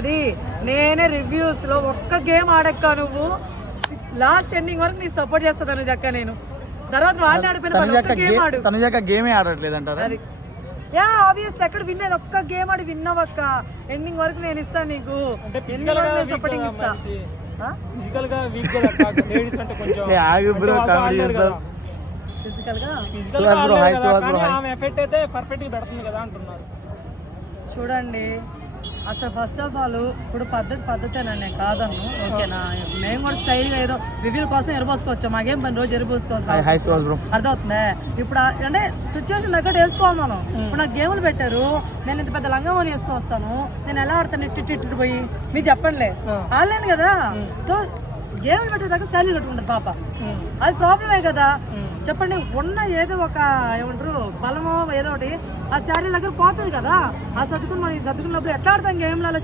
అది నేనే రివ్యూస్లో ఒక్క గేమ్ ఆడక్క నువ్వు. లాస్ట్ ఎండింగ్ వరకు నీ సపోర్ట్ చేస్తా తను చక్క నేను. తర్వాత నువ్వు ఆడిన ఆడిపోయిన ఒక్క గేమ్ ఆడు. తనుజాక గేమే ఆడట్లేదు అంటారా అది. యా ఆబ్వియస్ ఎక్కడ విన్నది ఒక్క గేమ్ ఆడి విన్నావక్క ఎండింగ్ వరకు నేను ఇస్తాను నీకు. ఎండింగ్ వరకు నేను సపోర్టింగ్ ఇస్తా? ఫిజికల్గా వీక్ లేడీస్ అంటే కొంచెం ఆగు. ఫిజికల్గా? ఫిజికల్ సుహాస్. ఆమె ఎఫెక్ట్ అయితే పర్ఫెక్ట్గా పెడుతుంది కదా అంటున్నారు. చూడండి. అసలు ఫస్ట్ ఆఫ్ ఆల్ ఇప్పుడు పద్ధతి పద్ధతేనా నేను కాదన్ను. ఓకేనా మేము కూడా స్టైల్గా ఏదో రివ్యూల కోసం ఎరబోసుకోవచ్చు మాకేం పని రోజు ఎరబోసుకోవచ్చు అర్థమవుతుందా? ఇప్పుడు అంటే సిచ్యువేషన్ దగ్గర వేసుకోవాలి మనం. ఇప్పుడు నాకు గేములు పెట్టారు. నేను ఇంత పెద్ద లంగా వేసుకొస్తాను. నేను ఎలా ఆడతాను? ఇట్టి ఇట్టి పోయి. మీరు చెప్పండిలే. ఆడలేను కదా. సో గేములు పెట్టే దగ్గర శాలరీ కట్టుకుంటారు పాప. అది ప్రాబ్లమే కదా. చెప్పండి ఉన్న ఏదో ఒక ఏమంటారు ఏదో ఒకటి ఆ శారీ దగ్గర పోతుంది కదా. ఆ సర్దుకుని మనం ఈ సర్దుకున్నప్పుడు ఎట్లా ఆడతాం గేమ్లలో?